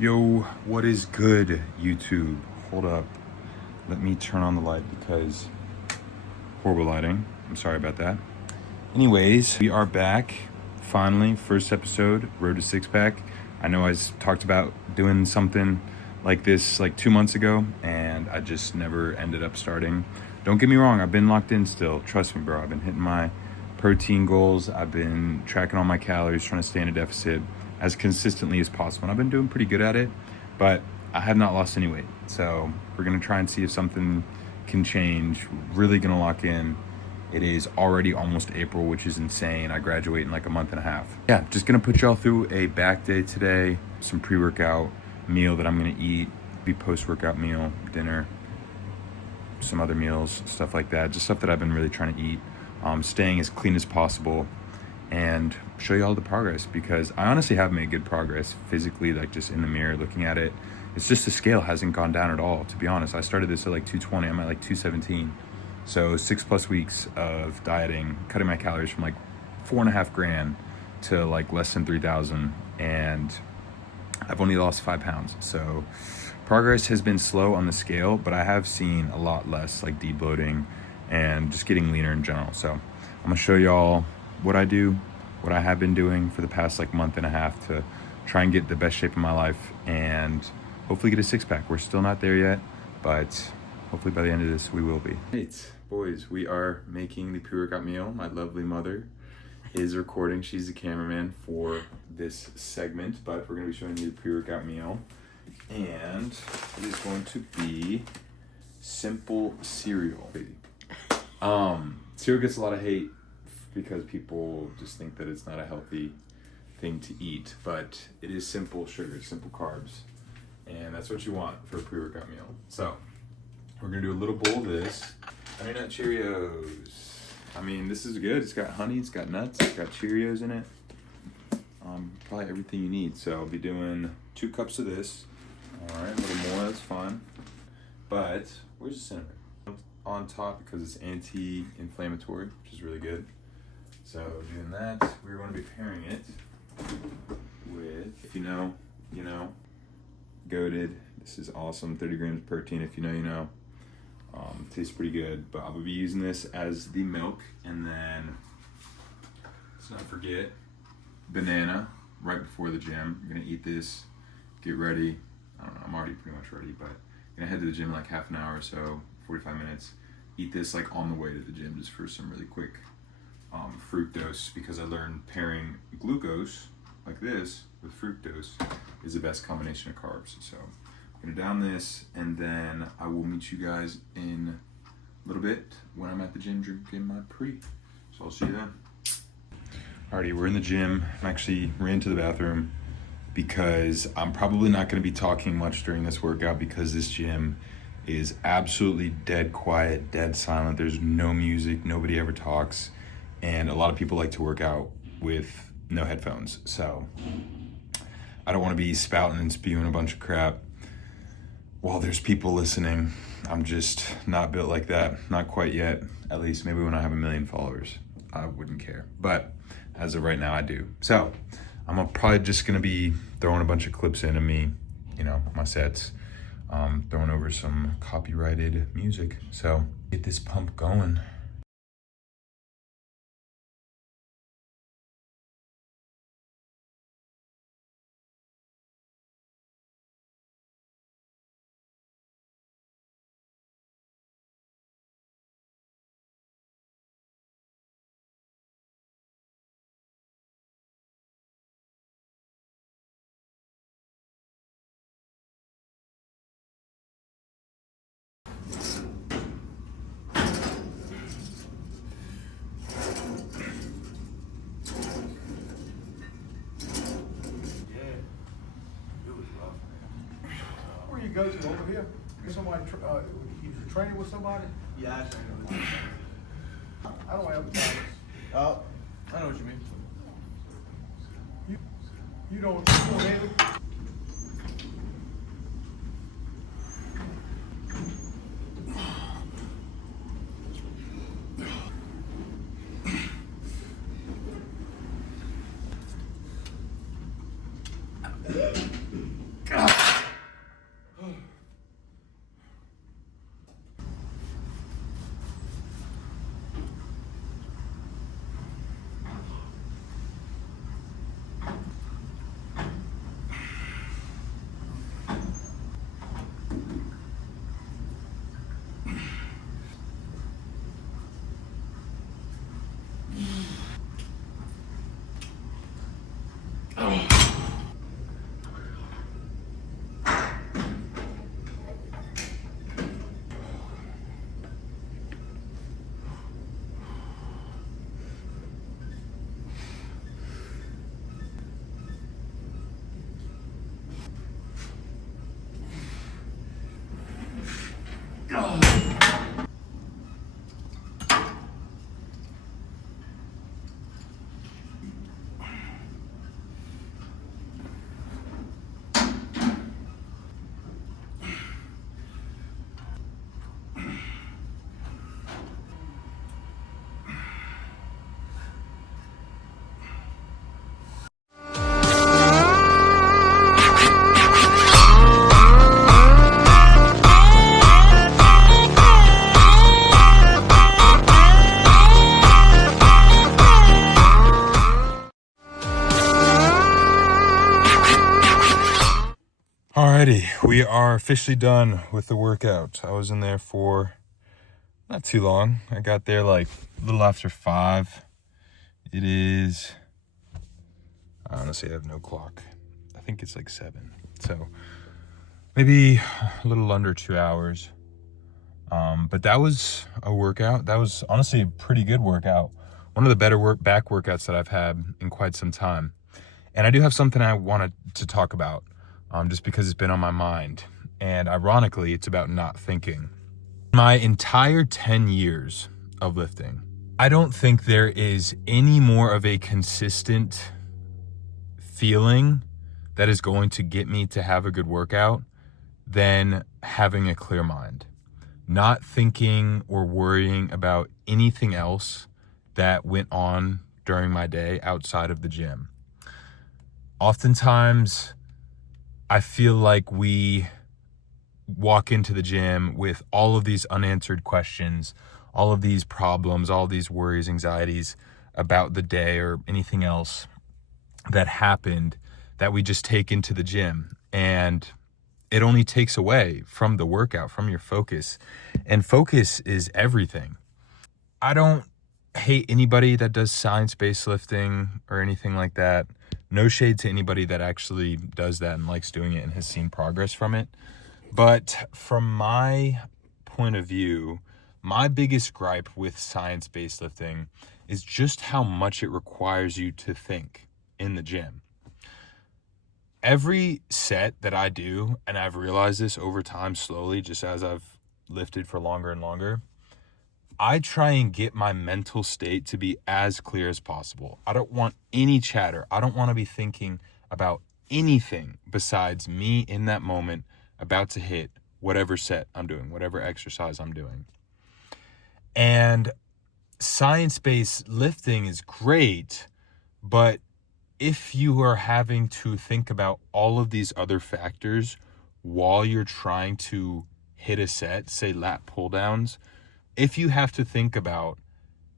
Yo, what is good, YouTube? Hold up. Let me turn on the light because horrible lighting. I'm sorry about that. Anyways, we are back. Finally, first episode, Road to Six Pack. I know I talked about doing something like this like 2 months ago, and I just never ended up starting. Don't get me wrong, I've been locked in still. Trust me, bro. I've been hitting my protein goals. I've been tracking all my calories, trying to stay in a deficit as consistently as possible. And I've been doing pretty good at it, but I have not lost any weight. So we're gonna try and see if something can change. Really gonna lock in. It is already almost April, which is insane. I graduate in like a month and a half. Yeah, just gonna put y'all through a back day today, some pre-workout meal that I'm gonna eat, be post-workout meal, dinner, some other meals, stuff like that. Just stuff that I've been really trying to eat. Staying as clean as possible and show you all the progress, because I honestly have made good progress physically, like just in the mirror looking at it. It's just the scale hasn't gone down at all, to be honest. I started this at like 220, I'm at like 217. So 6+ weeks of dieting, cutting my calories from like 4.5 grand to like less than 3,000, and I've only lost 5 pounds. So progress has been slow on the scale, but I have seen a lot less like debloating and just getting leaner in general. So I'm gonna show y'all what I do, what I have been doing for the past like month and a half to try and get the best shape of my life and hopefully get a six-pack. We're still not there yet, but hopefully by the end of this we will be. Right, boys, we are making the pre-workout meal. My lovely mother is recording. She's the cameraman for this segment, but we're gonna be showing you the pre-workout meal. And it is going to be simple cereal. Cereal gets a lot of hate because people just think that it's not a healthy thing to eat, but it is simple sugar, simple carbs, and that's what you want for a pre-workout meal. So we're gonna do a little bowl of this. Honey Nut Cheerios. I mean, this is good. It's got honey, it's got nuts, it's got Cheerios in it. Probably everything you need. So I'll be doing 2 cups of this. All right, a little more, that's fine. But where's the cinnamon? On top because it's anti-inflammatory, which is really good. So doing that, we're going to be pairing it with, if you know, you know, goated. This is awesome, 30 grams of protein. If you know, you know. Tastes pretty good, but I will be using this as the milk, and then let's not forget banana right before the gym. I'm gonna eat this, get ready. I don't know, I'm already pretty much ready, but I'm gonna head to the gym in like half an hour or so, 45 minutes. Eat this like on the way to the gym just for some really quick fructose, because I learned pairing glucose like this with fructose is the best combination of carbs. So I'm gonna down this, and then I will meet you guys in a little bit when I'm at the gym drinking my pre. So I'll see you then. Alrighty, we're in the gym. I actually ran to the bathroom because I'm probably not gonna be talking much during this workout, because this gym is absolutely dead quiet, dead silent. There's no music, nobody ever talks, and a lot of people like to work out with no headphones. So I don't wanna be spouting and spewing a bunch of crap while there's people listening. I'm just not built like that, not quite yet. At least maybe when I have 1 million followers, I wouldn't care. But as of right now, I do. So I'm probably just gonna be throwing a bunch of clips in of me, you know, my sets, throwing over some copyrighted music. So get this pump going. Where you go to over here? Get somebody, you training with somebody? Yeah, I train with you. I don't have the time. Oh, I know what you mean. You don't have it? God. Alrighty, we are officially done with the workout. I was in there for not too long. I got there like a little after 5. It is, honestly, I have no clock. I think it's like 7. So maybe a little under 2 hours. But that was a workout. That was honestly a pretty good workout. One of the better back workouts that I've had in quite some time. And I do have something I wanted to talk about, just because it's been on my mind. And ironically, it's about not thinking. My entire 10 years of lifting, I don't think there is any more of a consistent feeling that is going to get me to have a good workout than having a clear mind. Not thinking or worrying about anything else that went on during my day outside of the gym. Oftentimes, I feel like we walk into the gym with all of these unanswered questions, all of these problems, all these worries, anxieties about the day or anything else that happened that we just take into the gym. And it only takes away from the workout, from your focus. And focus is everything. I don't hate anybody that does science-based lifting or anything like that. No shade to anybody that actually does that and likes doing it and has seen progress from it. But from my point of view, my biggest gripe with science-based lifting is just how much it requires you to think in the gym. Every set that I do, and I've realized this over time slowly, just as I've lifted for longer and longer, I try and get my mental state to be as clear as possible. I don't want any chatter. I don't want to be thinking about anything besides me in that moment about to hit whatever set I'm doing, whatever exercise I'm doing. And science-based lifting is great, but if you are having to think about all of these other factors while you're trying to hit a set, say lat pull downs, if you have to think about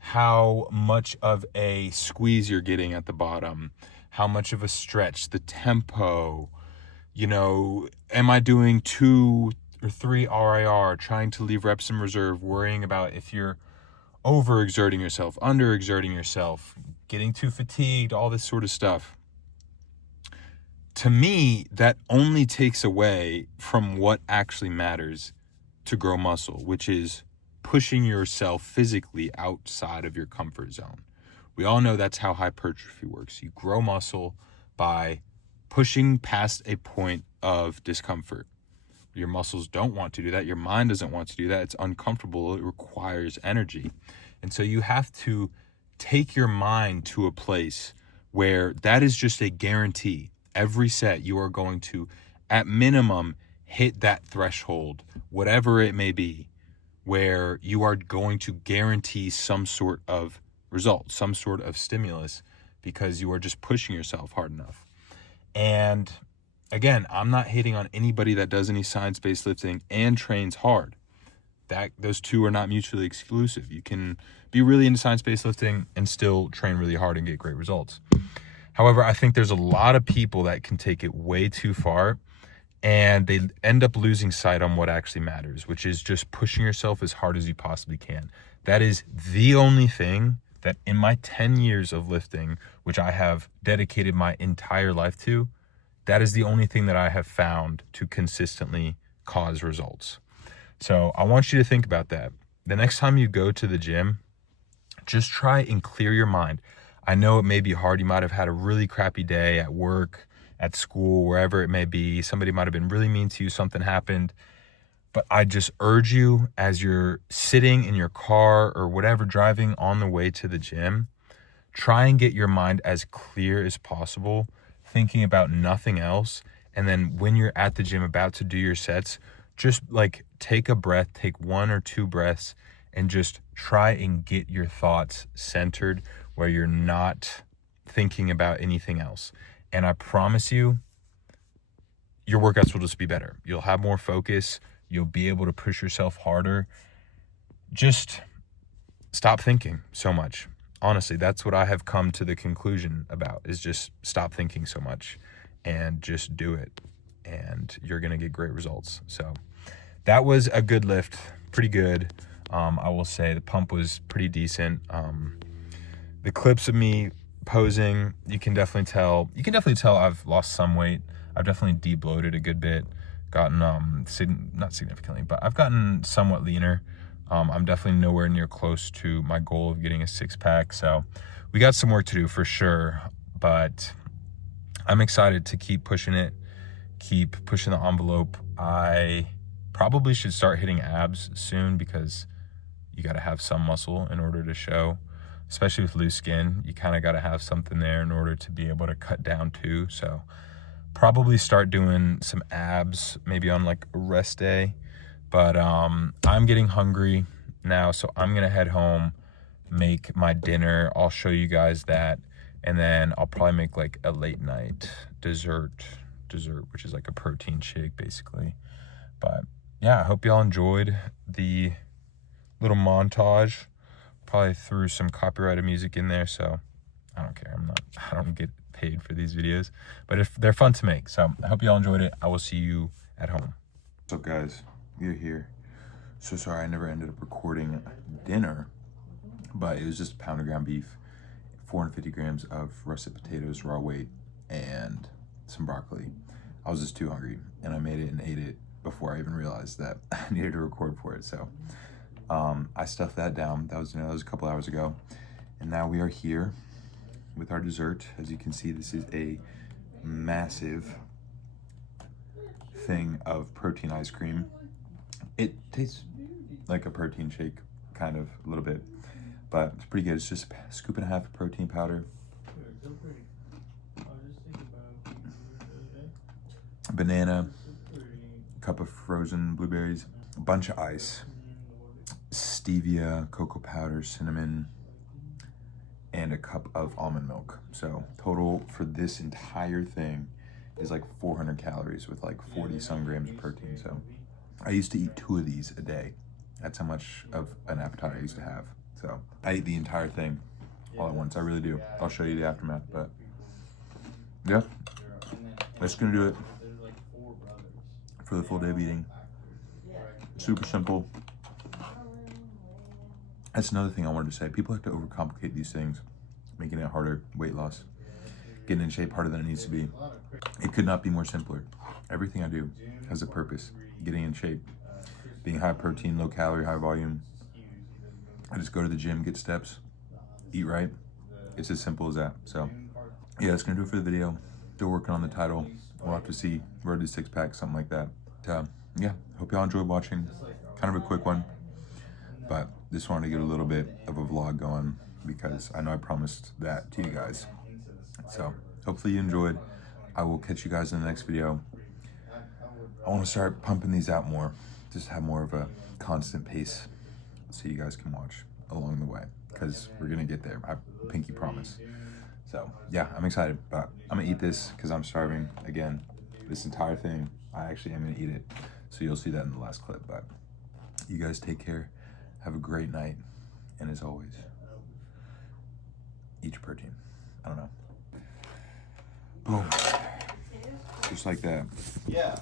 how much of a squeeze you're getting at the bottom, how much of a stretch, the tempo, am I doing 2 or 3 RIR, trying to leave reps in reserve, worrying about if you're overexerting yourself, underexerting yourself, getting too fatigued, all this sort of stuff. To me, that only takes away from what actually matters to grow muscle, which is pushing yourself physically outside of your comfort zone. We all know that's how hypertrophy works. You grow muscle by pushing past a point of discomfort. Your muscles don't want to do that. Your mind doesn't want to do that. It's uncomfortable. It requires energy. And so you have to take your mind to a place where that is just a guarantee. Every set you are going to, at minimum, hit that threshold, whatever it may be, where you are going to guarantee some sort of result, some sort of stimulus, because you are just pushing yourself hard enough. And again, I'm not hating on anybody that does any science-based lifting and trains hard. Those two are not mutually exclusive. You can be really into science-based lifting and still train really hard and get great results. However, I think there's a lot of people that can take it way too far, and they end up losing sight on what actually matters, which is just pushing yourself as hard as you possibly can. That is the only thing that in my 10 years of lifting, which I have dedicated my entire life to, that is the only thing that I have found to consistently cause results. So I want you to think about that. The next time you go to the gym, just try and clear your mind. I know it may be hard. You might have had a really crappy day at work, at school, wherever it may be. Somebody might have been really mean to you. Something happened. But I just urge you, as you're sitting in your car or whatever, driving on the way to the gym, try and get your mind as clear as possible, thinking about nothing else. And then when you're at the gym about to do your sets, just take a breath, take 1 or 2 breaths, and just try and get your thoughts centered where you're not thinking about anything else. And I promise you, your workouts will just be better. You'll have more focus. You'll be able to push yourself harder. Just stop thinking so much. Honestly, that's what I have come to the conclusion about, is just stop thinking so much and just do it. and you're gonna get great results. So that was a good lift, pretty good. I will say the pump was pretty decent. The clips of me posing, you can definitely tell I've lost some weight. I've definitely de-bloated a good bit, gotten not significantly, but I've gotten somewhat leaner. I'm definitely nowhere near close to my goal of getting a 6-pack, so we got some work to do for sure, but I'm excited to keep pushing it, keep pushing the envelope. I probably should start hitting abs soon because you got to have some muscle in order to show, especially with loose skin. You kind of got to have something there in order to be able to cut down too. So probably start doing some abs maybe on like a rest day. But I'm getting hungry now, so I'm gonna head home, make my dinner. I'll show you guys that, and then I'll probably make like a late night dessert, which is like a protein shake basically. But yeah, I hope y'all enjoyed the little montage. Probably threw some copyrighted music in there, so I don't care. I don't get paid for these videos, but if they're fun to make, so I hope y'all enjoyed it. I will see you at home. What's up, guys? We're here. So sorry I never ended up recording dinner, but it was just a pound of ground beef, 450 grams of russet potatoes, raw weight, and some broccoli. I was just too hungry, and I made it and ate it before I even realized that I needed to record for it. So I stuffed that down. That was a couple hours ago, and now we are here with our dessert. As you can see, this is a massive thing of protein ice cream. It tastes like a protein shake, kind of, a little bit, but it's pretty good. It's just a scoop and a half of protein powder, banana, a cup of frozen blueberries, a bunch of ice, stevia, cocoa powder, cinnamon, and a cup of almond milk. So total for this entire thing is like 400 calories with like 40 some grams of protein. So I used to eat 2 of these a day. That's how much of an appetite I used to have. So I ate the entire thing all at once. I really do. I'll show you the aftermath, but yeah, that's gonna do it for the full day of eating. Super simple. That's another thing I wanted to say. People have to overcomplicate these things, making it harder. Weight loss, getting in shape harder than it needs to be. It could not be more simpler. Everything I do has a purpose. Getting in shape, being high protein, low calorie, high volume. I just go to the gym, get steps, eat right. It's as simple as that. So yeah, that's gonna do it for the video. Still working on the title. We'll have to see. Road to 6-pack, something like that. Yeah, hope y'all enjoyed watching. Kind of a quick one, but just wanted to get a little bit of a vlog going because I know I promised that to you guys. So hopefully you enjoyed. I will catch you guys in the next video. I want to start pumping these out more, just have more of a constant pace so you guys can watch along the way, because we're gonna get there. I pinky promise. So yeah, I'm excited, but I'm gonna eat this because I'm starving again. This entire thing, I actually am gonna eat it, so you'll see that in the last clip. But you guys take care, have a great night, and as always, eat your protein. I don't know. Boom. Just like that. Yeah.